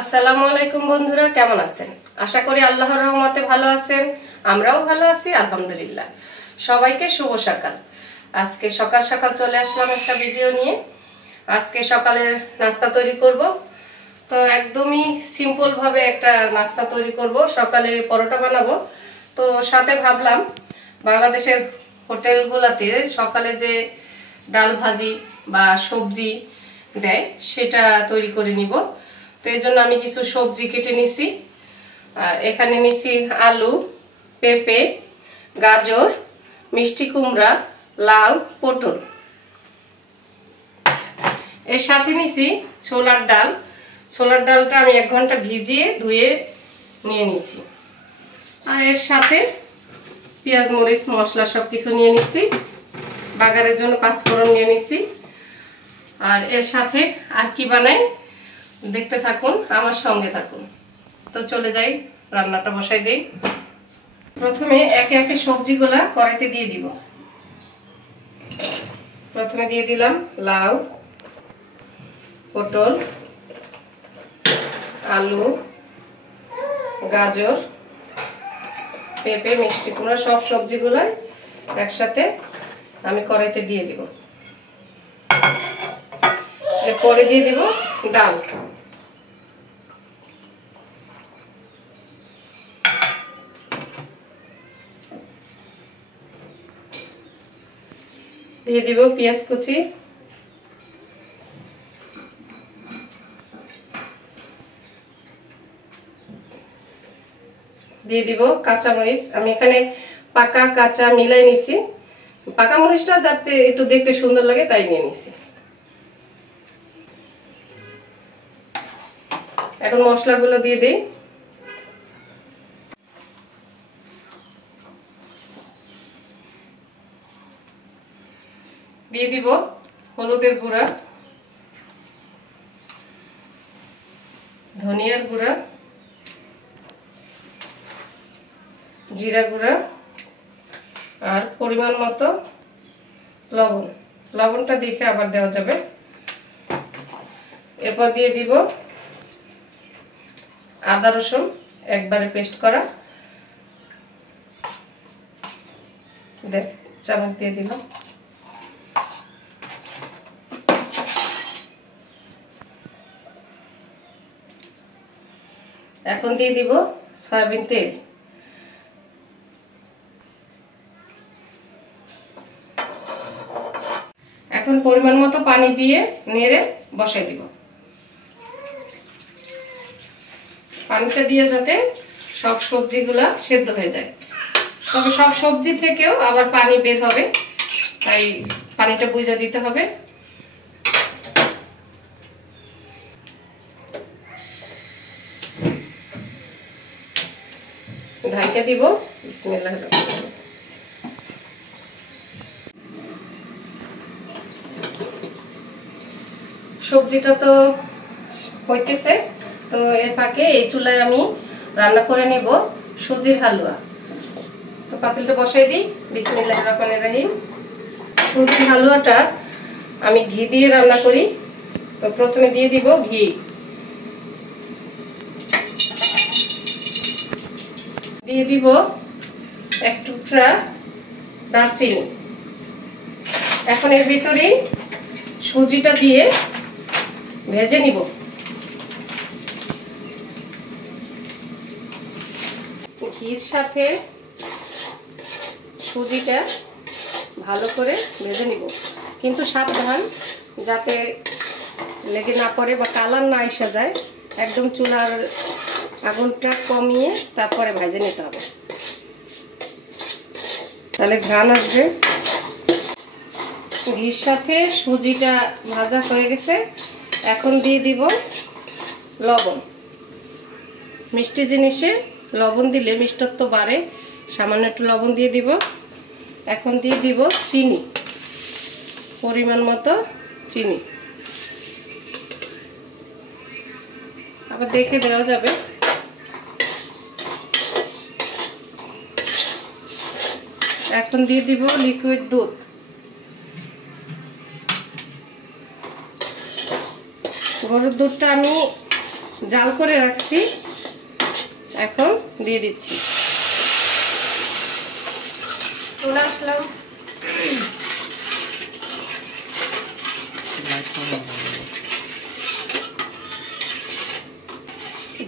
আসসালামু আলাইকুম বন্ধুরা, কেমন আছেন? আশা করি আল্লাহর রহমতে ভালো আছেন। আমরাও ভালো আছি আলহামদুলিল্লাহ। সবাইকে শুভ সকাল। আজকে সকাল সকাল চলে আসলাম একটা ভিডিও নিয়ে। আজকে সকালের নাস্তা তৈরি করব। তো একদমই সিম্পল ভাবে একটা নাস্তা তৈরি করব। সকালে পরোটা বানাবো। তো সাথে ভাবলাম বাংলাদেশের হোটেলগুলোতে সকালে যে ডাল ভাজি বা সবজি দেয় সেটা তৈরি করে নিব। তো এই জন্য আমি কিছু সবজি কেটে নিছি। এখানে নিছি আলু, পেঁপে, গাজর, মিষ্টি কুমড়া, লাউ, পটল। এর সাথে নিছি ছোলার ডাল। ছোলার ডালটা আমি 1 ঘন্টা ভিজিয়ে ধুয়ে নিয়ে নিছি। আর এর সাথে পেঁয়াজ মরিচ মশলা সবকিছু নিয়ে নিছি। বাগারের জন্য 5 ফোড়ন নিয়ে নিছি। আর এর সাথে আর কি বানাই দেখতে থাকুন, আমার সঙ্গে থাকুন। তো চলে যাই, রান্নাটা বসাই দেই। প্রথমে একে একে সবজিগুলা কড়াইতে দিয়ে দিব। প্রথমে দিয়ে দিলাম লাউ, পটল, আলু, গাজর, পেঁপে, মিষ্টি কুমড়া, সব সবজিগুলা একসাথে আমি কড়াইতে দিয়ে দিব। এরপরে দিয়ে দিব ডাল। দিয়ে দিব পেঁয়াজ কুচি, দিয়ে দিব কাঁচা মরিচ। আমি এখানে পাকা কাঁচা মিলাই নিছি। পাকা মরিচটা যাতে একটু দেখতে সুন্দর লাগে তাই নিয়ে নিছি। এখন মশলাগুলো দিয়ে দেই। দিয়ে দিব হলুদের গুঁড়া, ধনিয়ার গুঁড়া, জিরা গুঁড়া আর পরিমাণ মতো লবণ। লবণটা দেখে আবার দেওয়া যাবে। এরপর দিয়ে দিব আদা রসুন একবারে পেস্ট করা, 1 চামচ দিয়ে দিলাম। এখন দিয়ে দিব সয়াবিন তেল। এখন পরিমাণ মতো পানি দিয়ে নেড়ে বসাই দিব। পানিটা দিয়ে যাতে সব সবজিগুলা সেদ্ধ হয়ে যায়। তবে সব সবজি থেকেও আবার পানি বের হবে, তাই পানিটা বুঝে দিতে হবে। ঢাকা দিব। বিসমিল্লাহির রহমানির রহিম। সবজিটা তো হইতেছে। তো এর ফাঁকে এই চুলায় আমি রান্না করে নিব সুজির হালুয়া। তো পাতিলটা বসাই দিই। বিসমিল্লাহির রহমানির রহিম। সুজির হালুয়াটা আমি ঘি দিয়ে রান্না করি। তো প্রথমে দিয়ে দিব ঘি, দিয়ে দিব 1 টুকরা দারচিনি। এখন এর ভিতরে সুজিটা দিয়ে ভেজে নিব। ঘির সাথে সুজিটা ভালো করে ভেজে নিব, কিন্তু সাবধান যাতে লেগে না পড়ে বা কালার না এসে যায়। একদম চুলার আগুনটা কমিয়ে তারপরে ভেজে নিতে হবে, তাহলে ঘ্রাণ আসবে। ঘির সাথে সুজিটা ভাজা হয়ে গেছে। এখন দিয়ে দিব লবণ। মিষ্টি জিনিসে লবণ দিলে মিষ্টত্ব বাড়ে, সামান্য একটু লবণ দিয়ে দিব। এখন দিয়ে দিব চিনি, পরিমাণ মতো চিনি, আবার দেখে দেওয়া যাবে। এখন দিয়ে দিব লিকুইড দুধ। গরুর দুধটা আমি জাল করে রাখছি, এখন দিয়ে দিচ্ছি। চলে আসলাম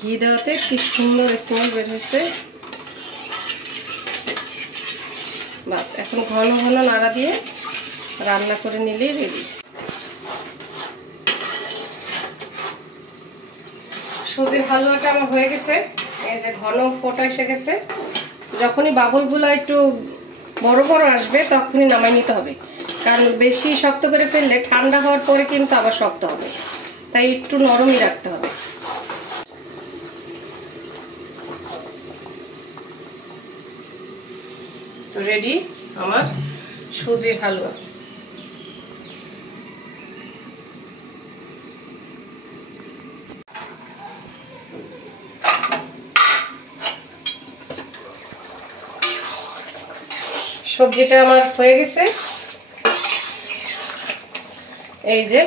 ঘি দেওয়াতে কি সুন্দর স্মেল বের হয়েছে। বাস এখন ঘন ঘন নাড়া দিয়ে রান্না করে নিলেই রেডি। সুজির হালুয়াটা আমার হয়ে গেছে, এই যে ঘন ফোটা এসে গেছে। যখনই বাবলগুলো একটু বড় বড় আসবে তখনই নামাই নিতে হবে, কারণ বেশি শক্ত করে ফেললে ঠান্ডা হওয়ার পরে কিন্তু আবার শক্ত হবে, তাই একটু নরমই রাখতে হবে। তো রেডি আমার সুজির হালুয়া। সবজিটা আমার হয়ে গেছে, এই যে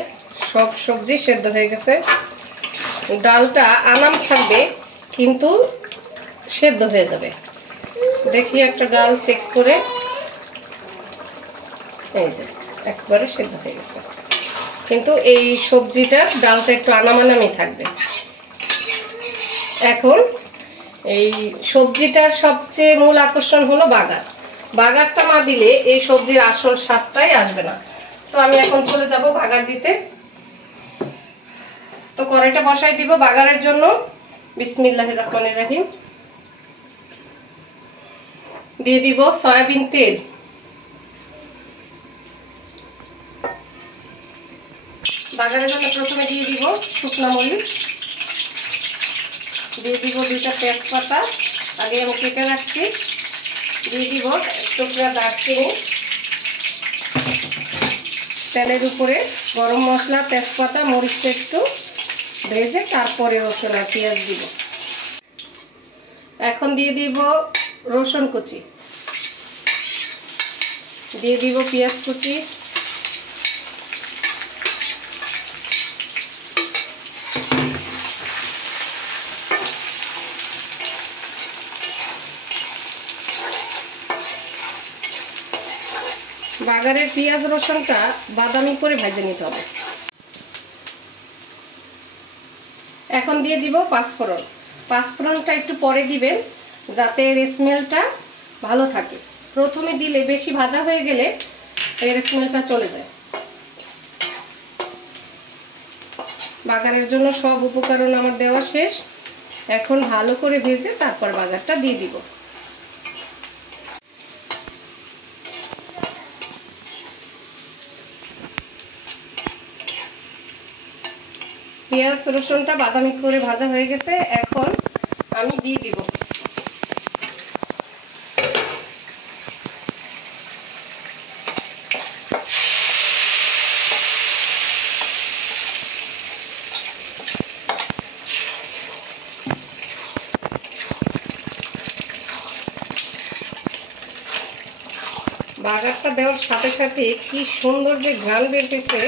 সব সবজি সেদ্ধ হয়ে গেছে। ডালটা আনাম থাকবে কিন্তু সেদ্ধ হয়ে যাবে। দেখি একটা ডাল চেক করে, এই যে একবারে সেদ্ধ হয়ে গেছে, কিন্তু এই সবজিটা ডালটা একটু আনামানামি থাকবে। এখন এই সবজিটার সবচেয়ে মূল আকর্ষণ হলো বাগার। বাগারটা না দিলে এই সবজির আসল স্বাদটাই আসবে না। তো আমি এখন চলে যাব বাগার দিতে। তো কড়াইটা বসাই দিব বাগারের জন্য। বিসমিল্লাহির রহমানির রহিম। দিয়ে দিব সয়াবিন তেল, বাগারের জন্য প্রথমে দিয়ে দিব শুকনো মরিচ, দিয়ে দিব 2টা তেজপাতা আগে আমি কেটে রাখছি, দিয়ে দিব টুকরা দারচিনি। তেলের উপরে গরম মশলা, তেজপাতা, মরিচটা একটু ভেজে তারপরে রসুন আর পেঁয়াজ দিব। এখন দিয়ে দিব রসুন কুচি, দিয়ে দিব পেঁয়াজ কুচি, বাগারের পেঁয়াজ রসুনটা বাদামি করে ভেজে নিতে হবে। এখন দিয়ে দিব পাঁচফোড়ন। পাঁচফোড়নটা একটু পরে দিবেন যাতে এর স্মেলটা ভালো থাকে। প্রথমে দিলে বেশি ভাজা হয়ে গেলে এর স্মেলটা চলে যায়। বাগারের জন্য সব উপকরণ আমার দেওয়া শেষ, এখন ভালো করে ভেজে তারপর বাগারটা দিয়ে দিব। পেঁয়াজ রসুনটা বাদামি করে ভাজা হয়ে গেছে, এখন আমি দিয়ে দিব বাগারটা দেওয়ার সাথে সাথে কি সুন্দর যে ঘ্রাণ বের হয়েছে,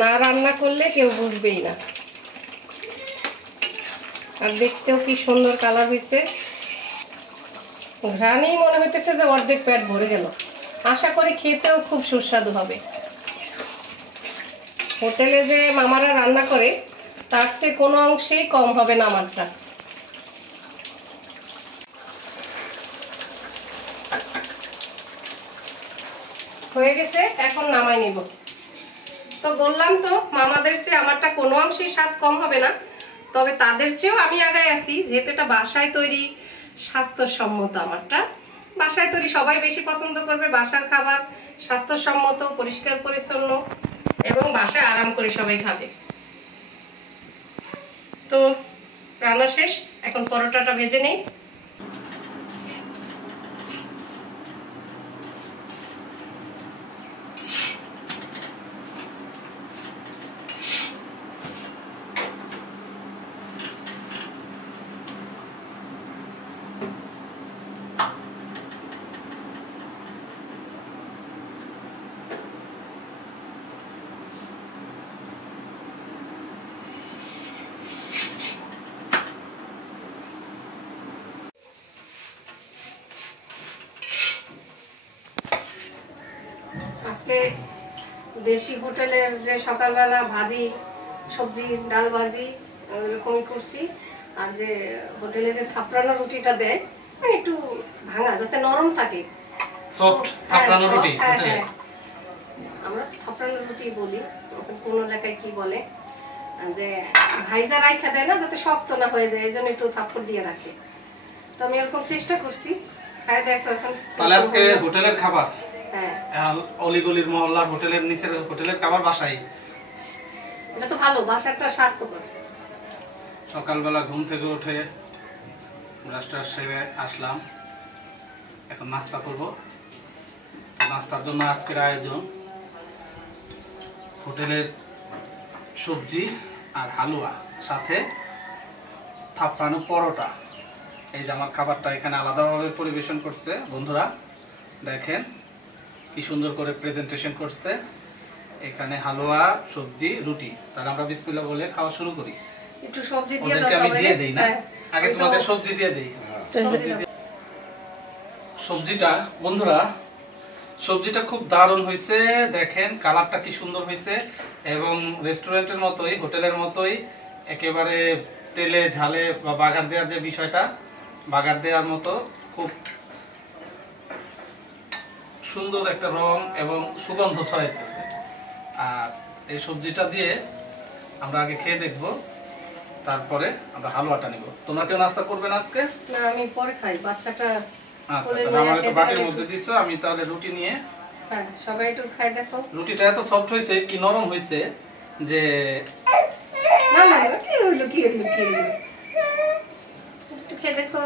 না রান্না করলে কেউ বুঝবেই না। আর দেখতেও কি সুন্দর কালার হয়েছে, ঘ্রাণেই মনে হইতেছে যে অর্ধেক পেট ভরে গেল। আশা করি খেতেও খুব সুস্বাদু হবে। হোটেলে যে মামারা রান্না করে তার চেয়ে কোনো অংশেই কম হবে না আমারটা। হয়ে গেছে, এখন নামাই নিব। তো বললাম তো মামাদের চেয়ে আমারটা কোনো অংশেই স্বাদ কম হবে না, তবে তাদের চেয়েও আমি আগায় আছি, যেহেতু এটা বাসায় তৈরি, স্বাস্থ্যসম্মত। আমারটা বাসায় তৈরি সবাই বেশি পছন্দ করবে। বাসার খাবার স্বাস্থ্যসম্মত, পরিষ্কার পরিচ্ছন্ন এবং বাসায় আরাম করে সবাই খাবে। তো রান্না শেষ, এখন পরোটাটা ভেজে নেই। আজকে দেশি হোটেলের যে সকালবেলা ভাজি সবজি ডাল ভাজি ওরকমই করছি। আর যে হোটেলে যে থাপড়ানো রুটিটা দেয় একটু ভাঙা যাতে নরম থাকে, সফট থাপড়ানো রুটি। আমরা থাপড়ানো রুটি বলি, কোন এলাকায় কি বলে, যে ভাইজা রাইখা দেয় না যাতে শক্ত না হয়ে যায়, এই জন্য একটু থাপ্পড় দিয়ে রাখে। তো আমি এরকম চেষ্টা করছি, খাই দেখো এখন। তাহলে আজকে হোটেলের খাবার, হ্যাঁ অলিগলির মহল্লার হোটেলের নিচের হোটেলের খাবার বাসায়, এটা তো ভালো, বাসাটা স্বাস্থ্যকর। সকালবেলা ঘুম থেকে উঠে ব্রাশটা সেরে আসলাম, এখন নাস্তা করব। নাস্তার জন্য আজকের আয়োজন হোটেলের সবজি আর হালুয়া, সাথে থাপড়ানো পরোটা। এই যে আমার খাবারটা এখানে আলাদাভাবে পরিবেশন করছে বন্ধুরা, দেখেন কি সুন্দর করে প্রেজেন্টেশন করছে। এখানে হালুয়া, সবজি, রুটি। তাহলে আমরা বিসমিল্লাহ বলে খাওয়া শুরু করি। একটু সবজি দিয়ে দাও, আমি দিয়ে দেই না, আগে তোমাদের সবজি দিয়ে দেই। সবজিটা বন্ধুরা, সবজিটা খুব দারুণ হয়েছে, দেখেন কালারটা কি সুন্দর হয়েছে, এবং রেস্টুরেন্টের মতোই, হোটেলের মতোই একেবারে তেলে ঝালে বা বাগার দেওয়ার যে বিষয়টা, বাগার দেওয়ার মতো খুব সুন্দর একটা রং এবং সুগন্ধ ছড়াইতেছে। আর এই সবজিটা দিয়ে আমরা আগে খেয়ে দেখব, তারপরে আমরা হালুয়াটা নিব। তোমরা কেউ নাস্তা করবে না আজকে? না, আমি পরে খাই, বাচ্চাটা। আচ্ছা, তাহলে আমার তো বাটির মধ্যে দিছো, আমি তাহলে রুটি নিয়ে। হ্যাঁ, সবাই একটু খাই দেখো। রুটিটা এত সফট হয়েছে, কি নরম হয়েছে যে না না, কি হলো কি হলো কি হলো, একটু খেয়ে দেখো।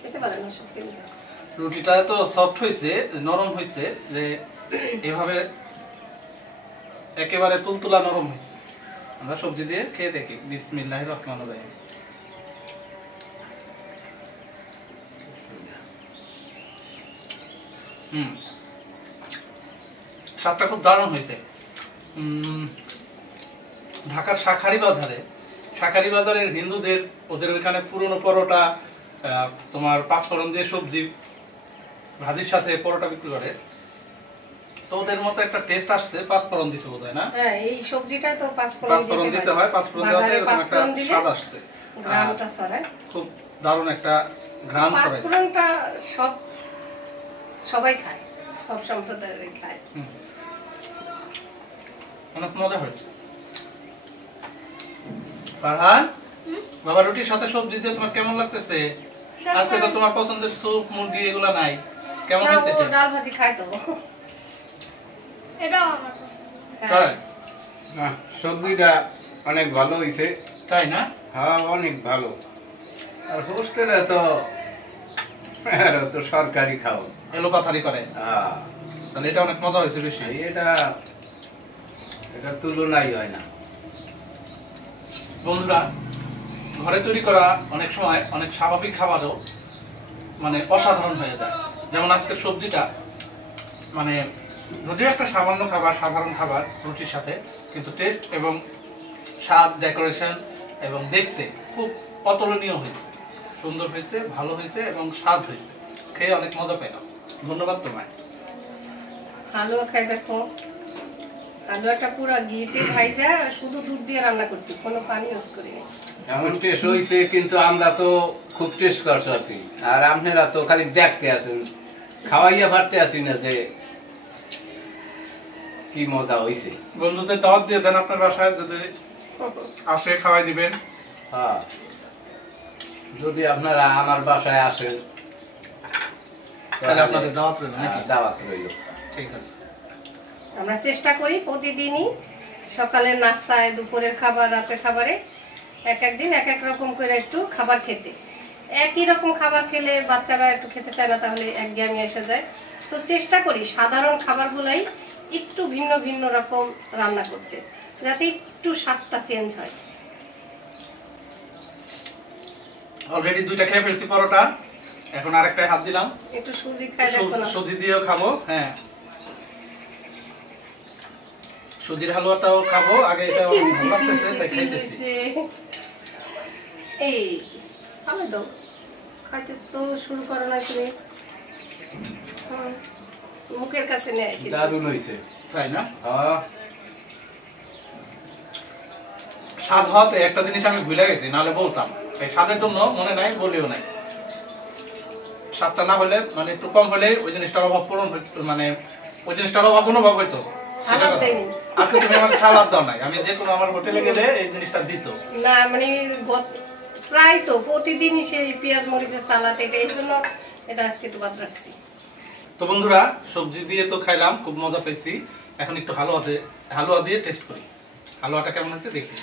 খেতে পারে না সব খেয়ে। রুটিটা এত সফট হয়েছে, নরম হয়েছে যে এভাবে একেবারে তুলতুলা নরম হয়েছে। আমরা সবজি দিয়ে খেয়ে দেখি। বিসমিল্লাহির রহমানির রহিম। স্বাদটা খুব দারুণ হয়েছে। ঢাকার শাঁখারি বাজারের হিন্দুদের, ওদের ওইখানে পুরনো পরোটা, তোমার পাঁচফোড়ন দিয়ে সবজি ভাজির সাথে পরোটা বিক্রি করে, তো ওদের মতো একটা টেস্ট আসছে। পাঁচফোড়ন দিছে বোধহয় না? হ্যাঁ, এই সবজিটা তো পাঁচফোড়ন দিতে হয়। পাঁচফোড়ন দেওয়াতে এরকম একটা স্বাদ আসছে, ঘ্রাণটা ছড়ায়, খুব দারুণ একটা ঘ্রাণ ছড়ায়। পাঁচফোড়নটা সবাই খায়, সব সম্প্রদায়ের খায়। অনেক মজা হয়েছে। ফারহান বাবা, রুটির সাথে সবজি দিয়ে তোমার কেমন লাগতেছে? আজকে তো তোমার পছন্দের স্যুপ, মুরগি এগুলা নাই, কেমন হয়েছে? এটা ডাল ভাজি খায় তো, এটাও আমার তাই না, সবজিটা অনেক ভালো হয়েছে। তাই না? হ্যাঁ, অনেক ভালো। আর হোস্টেলে তো সরকারি খাও, এলোপাথারি করে। হ্যাঁ, তাহলে এটা অনেক মজা হয়েছে বেশি। এটা তুলনাই হয় না বন্ধুরা। ঘরে তৈরি করা অনেক সময় অনেক স্বাভাবিক খাবারও মানে অসাধারণ হয়ে যায়। যেমন আজকের সবজিটা, মানে যদিও একটা সামান্য খাবার, সাধারণ খাবার রুটির সাথে, কিন্তু টেস্ট এবং স্বাদ, ডেকোরেশন এবং দেখতে খুব অতুলনীয় হয়েছে, সুন্দর হয়েছে, ভালো হয়েছে এবং স্বাদ হয়েছে। খেয়ে অনেক মজা পেলাম। ধন্যবাদ তোমায়। হালুয়া খাই দেখো। হালুয়াটা পুরো ঘিতে ভাইজা শুধু দুধ দিয়ে রান্না করছি, কোনো পানি ইউজ করিনি। এমন টেস্ট হয়েছে, কিন্তু আমরা তো খুব টেস্ট করছি আছি, আর আপনারা তো খালি দেখতে আছেন, খাওয়াইয়া পারতে আছি না যে কি মজা হয়েছে। বন্ধুদের দাওয়াত দিয়ে দেন আপনার বাসায়, যদি আসে খাওয়াই দিবেন। হ্যাঁ, যদি আপনারা আমার বাসায় আসেন তাহলে আপনাদের দাওয়াত রইল নাকি? দাওয়াত রইল। ঠিক আছে। আমরা চেষ্টা করি প্রতিদিনই সকালের নাস্তায়, দুপুরের খাবার, রাতের খাবারে এক একদিন এক এক রকম করে একটু খাবার খেতে। একই রকম খাবার খেলে বাচ্চারা একটু খেতে চায় না, তাহলে একঘেয়েমি এসে যায়। তো চেষ্টা করি সাধারণ খাবারগুলাই একটু ভিন্ন ভিন্ন রকম রান্না করতে, যাতে একটু স্বাদটা চেঞ্জ হয়। অলরেডি দুইটা খেয়ে ফেলছি পরোটা, এখন আরেকটায় হাত দিলাম। একটু সুজি খাই দেখো না। সুজি দিয়েও খাবো। হ্যাঁ, সুজির হালুয়াটাও খাবো। আগে এটা ভালো লাগতেছে তাই খাইতেছি। এই যে খাবে দাও, খাইতে তো শুরু করো না তুমি। মুখের কাছে নেয় কিন্তু। দারুণ হয়েছে, তাই না? হ্যাঁ। স্বাদ হওয়াতে একটা জিনিস আমি ভুলে গেছি, নাহলে বলতাম। এই স্বাদের জন্য মনে নাই, বলিও নাই। স্বাদটা না হলে মানে একটু কম হলে ওই জিনিসটার অভাব পূরণ হইতো, মানে ওই জিনিসটার অভাব অনুভব হইতো। সালাদ দেয়নি। আজকে তুমি আমার সালাদ দাও নাই, আমি যে কোনো আমার হোটেলে গেলে এই জিনিসটা দিত না, মানে প্রায় তো প্রতিদিনই সেই পেঁয়াজ মরিচের সালাদ, এটা এই জন্য এটা আজকে একটু বাদ রাখছি। তো বন্ধুরা, সবজি দিয়ে তো খাইলাম, খুব মজা পেয়েছি। এখন একটু হালুয়া দিয়ে টেস্ট করি। হালুয়াটা কেমন আছে দেখি।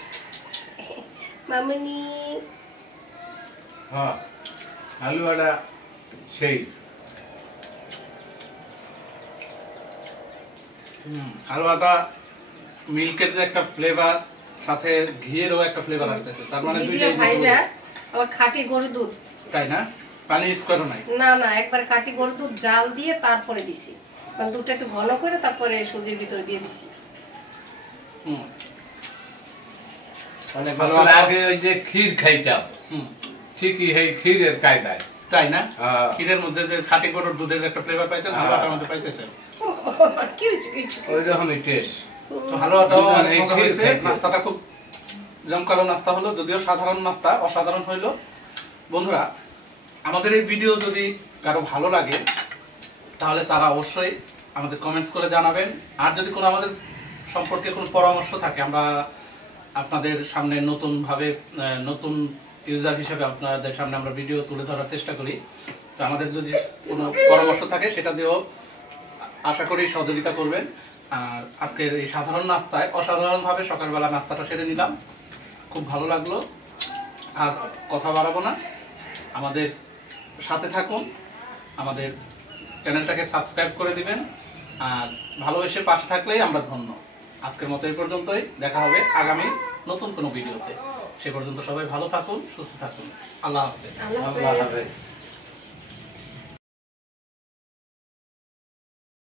মামনি হ্যাঁ, হালুয়াটা সেই। হালুয়াটা মিল্কের যে একটা ফ্লেভার, সাথে ঘিয়েরও একটা ফ্লেভার আসতেছে, তার মানে দুইটাই ভাইজা আবার খাঁটি গরুর দুধ। তাই না? পানি ইউজ করো নাই? না না, একবার খাঁটি গরুর দুধ জাল দিয়ে তারপরে দিছি, মানে দুধটা একটু ঘন করে তারপরে সুজির ভিতরে দিয়ে দিছি। অনেক বছর আগে ওই যে ক্ষীর খাইতাম, ঠিকই এই ক্ষীরের কায়দায়, তাই না? ক্ষীরের মধ্যে যে খাঁটি গরুর দুধের একটা ফ্লেভার পাইতেন, হালুয়াটার মধ্যে পাইতেছেন কিছু ওই রকমই টেস্ট। তো হালুয়াটাও অনেক মজা হয়েছে। নাস্তাটা খুব জমকালো নাস্তা হলো, যদিও সাধারণ নাস্তা, অসাধারণ হইলো। বন্ধুরা, আমাদের এই ভিডিও যদি কারো ভালো লাগে তাহলে তারা অবশ্যই আমাদের কমেন্টস করে জানাবেন। আর যদি কোনো আমাদের সম্পর্কে কোনো পরামর্শ থাকে, আমরা আপনাদের সামনে নতুন ইউজার হিসেবে আপনাদের সামনে আমরা ভিডিও তুলে ধরার চেষ্টা করি। তো আমাদের যদি কোনো পরামর্শ থাকে সেটা দিয়েও আশা করি সহযোগিতা করবেন। আর আজকের এই সাধারণ নাস্তায় অসাধারণভাবে সকালবেলা নাস্তাটা সেরে নিলাম, খুব ভালো লাগলো। আর কথা বাড়াবো না, আমাদের সাথে থাকুন, আমাদের চ্যানেলটাকে সাবস্ক্রাইব করে দিবেন। আর ভালোবেসে পাশে থাকলেই আমরা ধন্য। আজকের মতো এই পর্যন্তই, দেখা হবে আগামী নতুন কোনো ভিডিওতে। সে পর্যন্ত সবাই ভালো থাকুন, সুস্থ থাকুন। আল্লাহ হাফেজ। আল্লাহ হাফেজ।